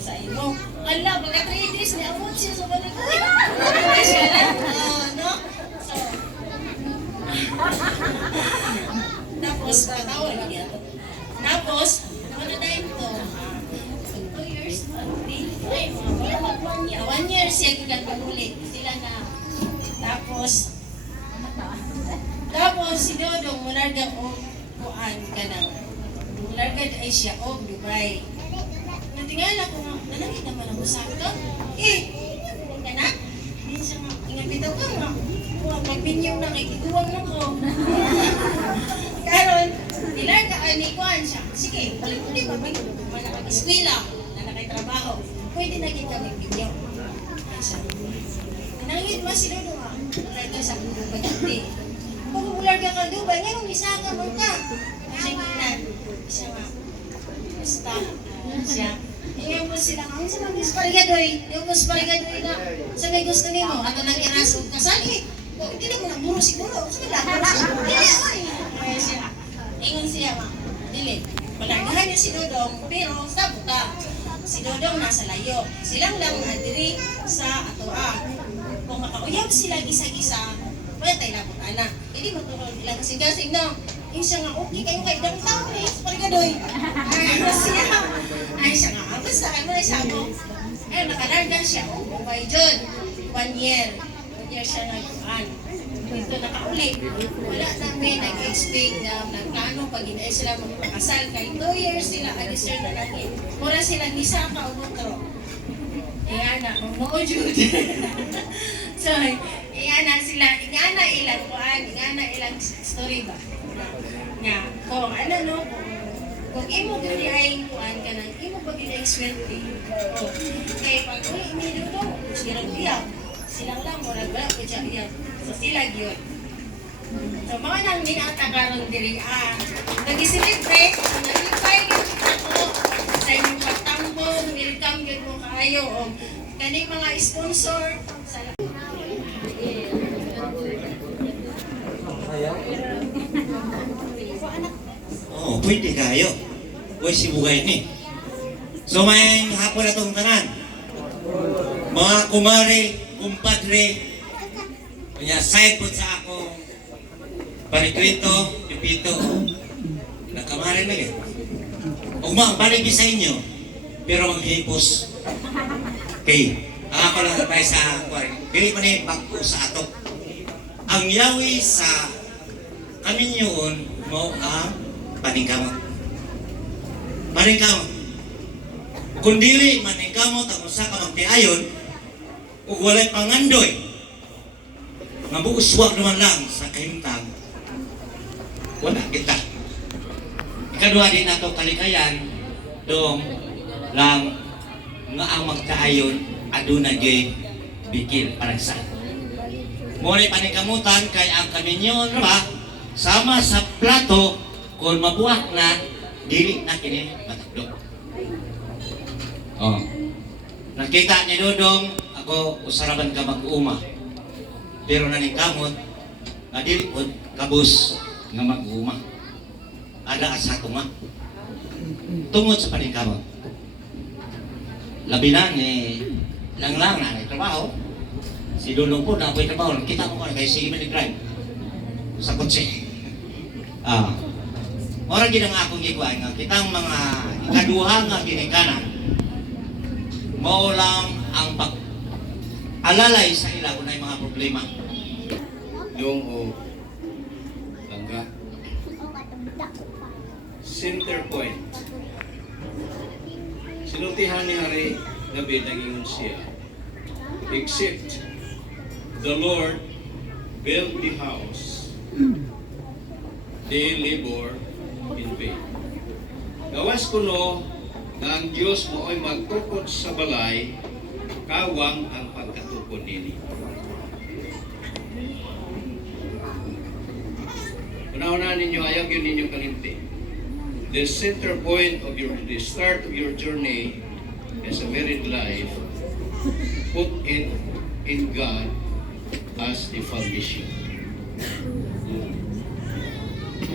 Sa imo. Ala, pagka 3 days, niabot siya sa balik ko. Ay, siya lang. No? So, tapos, tatawa lagi ako. Tapos, ano na ito? 2 years, 3, ay, mga 1 year. 1 year siya kilang pag-ulit. Sila na. Tapos, si Dodong, mularga o kuan ka na. Mularga ay siya o Dubai. Natingala ko nga, nanangit naman ako sa ito. Ka na? Minsan nga, ingapitaw ka nga. Pagpinyaw na kay iguwang na ko. Karon, ilarga ay ni kuan siya. Sige, balik-ulit, mga nakag-eskwela, na nakay-trabaho. Pwede na kita magpinyaw. Ay siya. Nanangit mo si Dodong nga. Mularga sa Dubai. Hindi. Kung mularga ka Dubai, ngayon isaga mo ka. Kasi kinan, siya nga. Basta, siya. Ngayon mo sila, ang sa mga gusparigadoy, yung gusparigadoy na, sa may gusto nimo, ato nang irasog kasali. Hindi na mo nang buro siguro. Sa mga buro, dili ay. Kaya siya, ingon siya ma, dili. Malagahan niya si Dodong, pero sa buta. Si Dodong nasa layo. Silang lang nadiri sa atoa. Kung makauyab sila gisa-gisa, wala tayo labot anak. Hindi matulog ilang kasing-kasing no. Yung siya nga, okay kayo kay dang tao eh, sa parigadoy. Ay siya nga, basta kayo mo na siya ako. Ayun, nakalarga siya, by John, 1 year. 1 year siya nag-an. Ito nakauli. Wala namin nag-expect na nagplano pag inay sila magpakasal. Kay 2 years sila, alisir na natin. Mura sila nisa ka o butro. Iyana, mo Jude. So, iyana sila, ingana ilang kuan, ingana ilang story ba? Nga, kung ano no, kung imo gani ay kuan ka nang imo ba gani swerte. Kay pag uy inido sila tiyak. Silang lang mo nagba ko siya. So sila gyud. So mga nang ginatagaron diri nag-celebrate, nag-invite ako sa inyong pagtambong, welcome gyud mo kaayo o kaning mga sponsor sa Oh, pwede kayo. Uy, si Bugay ni. So, may hapon na itong tanan. Mga kumare, kumpadre, kanya side po sa ako, parikwento, pipito, nakamare na yun. Ugma, balik sa inyo, pero maghihipos. Okay, ako lang tayo sa aquarium. Pili pa ni bangko sa ato. Ang yawi sa kami yun mo ang paningkamot. Paningkamot. Kung dili maningkamot ang usa ka magtiayon ug walay pangandoy nga buuswag naman lang sa kahimtang wala kita. Ikaduha din nato kalikayan dong lang nga ang magkaayon aduna gyud bikil para sa mo ni paningkamutan kay ang kaminyon ba sama sa plato kung mabuak na dili na kini matakdo. Oh. Nakita ni Dodong ako usaraban ka mag-uma. Pero naningkamot na dili pod kabus nga mag-uma. Ada asa ko nga. Tungod sa paningkamot. Labi na ni lang na trabaho. Si Dodong po na ako'y trabaho. Kita ko kay sige man drive sa kotse. Ora gid ang akong gikuan nga kitang mga ikaduha nga ginikanan mao lang ang pag-alalay sa ila kung mga problema. Yung langga center point sinultihan ni Hari David naging siya except the Lord build the house they labor in vain. Gawas kuno nga ang Diyos mo ay magtukod sa balay, kawang ang pagkatukod nini. Una-una ninyo, ayaw yun ninyo kalimti. The center point of the start of your journey as a married life, put it in God as the foundation.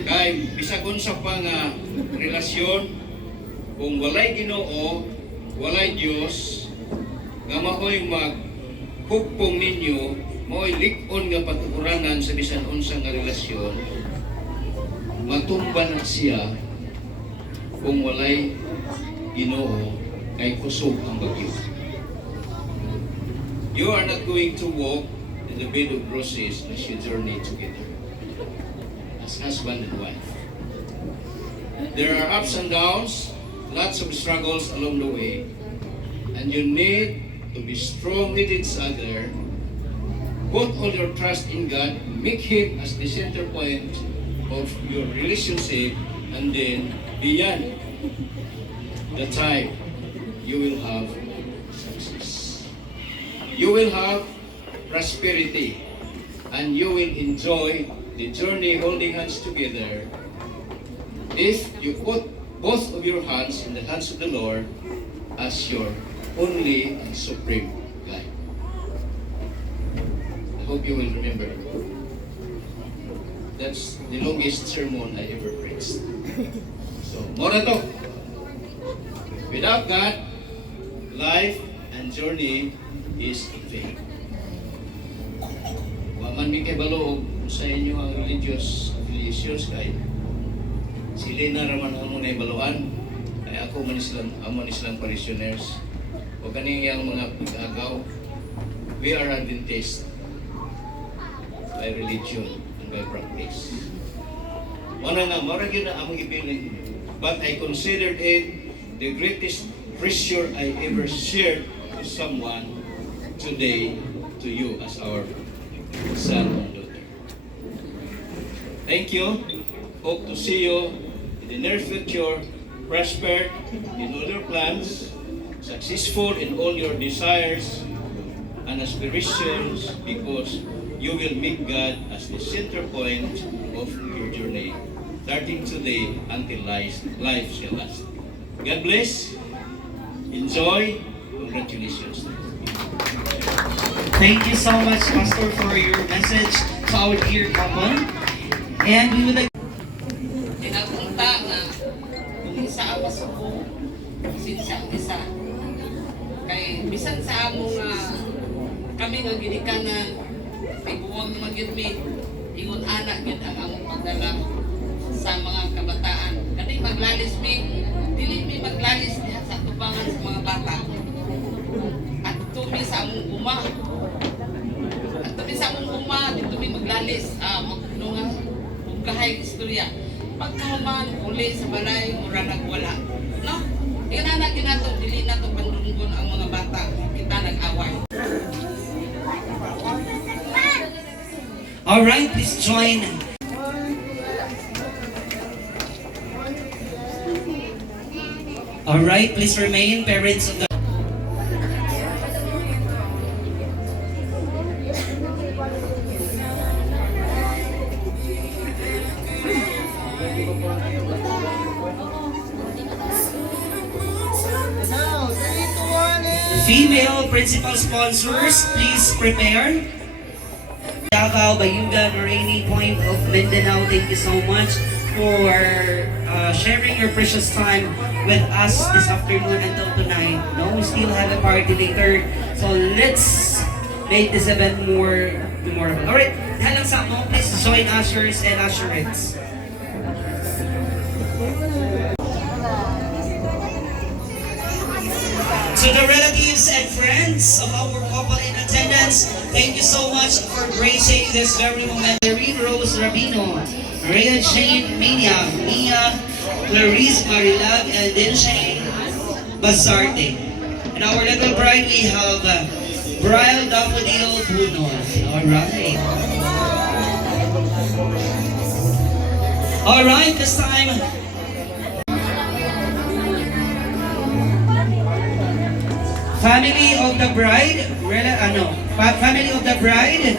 Kay bisag unsa pa nga relasyon kung walay Ginoo, walay Dios, nga maoy maghugpong ninyo, maoy lik-on nga patuguranan sa bisan unsang nga relasyon, matumba na siya kung walay Ginoo kay kusog ang bagyo. You are not going to walk in the bed of roses as you journey together as husband and wife. There are ups and downs, lots of struggles along the way, and you need to be strong with each other. Put all your trust in God, make Him as the center point of your relationship, and then beyond the time, you will have success. You will have prosperity, and you will enjoy the journey holding hands together if you put both of your hands in the hands of the Lord as your only and supreme guide. I hope you will remember. That's the longest sermon I ever preached. So, mora to. Without God, life and journey is in vain. Waman mi kay baloob sa inyo ang religious affiliations kay sila na raman ang muna baluan kay ako man islang parishioners o kaniyang mga pag-agaw. We are Adventist by religion and by practice. Muna nga, mara yun na among ipiling, but I considered it the greatest pressure I ever shared to someone today to you as our son and daughter. Thank you. Hope to see you in the near future, prospered in all your plans, successful in all your desires and aspirations, because you will meet God as the center point of your journey, starting today until life shall last. God bless. Enjoy. Congratulations. Thank you so much, Pastor, for your message to our dear couple. And we would like Tinapunta nga kung isa ang masuko, sinsya ang isa. Kay bisan sa amo nga kami nga ginikanan, may buwang naman yun mi, ingon anak yun ang among pagdala sa mga kabataan. Kani maglalis mi, dili mi maglalis diha sa tubangan sa mga bata. At tumi sa among uma. At tumi sa among uma, dito mi maglalis, magpununga, kahay istorya. Pagkahuman, uli sa balay, mura nagwala. No? Yan na ginato, dili na to pandunggon ang mga bata. Kita nag-away. Alright, please join. Alright, please remain, parents of the female principal sponsors, please prepare. Davao, Bayugan, Rainy Point of Mindanao, thank you so much for sharing your precious time with us this afternoon until tonight. No, we still have a party later, so let's make this event more memorable. Alright, halang sa mo, please join ushers and usherettes. To the relatives and friends of our couple in attendance, thank you so much for gracing this very moment. Irene Rose Rabino, Rhea Shane Mia, Clarice Marilag, and then Shane Bazarte. And our little bride, we have Brian Daffodil Punon. Alright. Alright, this time, family of the bride, family of the bride,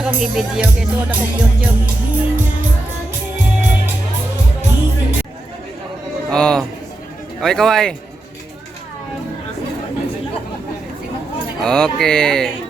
akong i-video kay suod ako sa YouTube. Oh. Okay, kaway. Okay.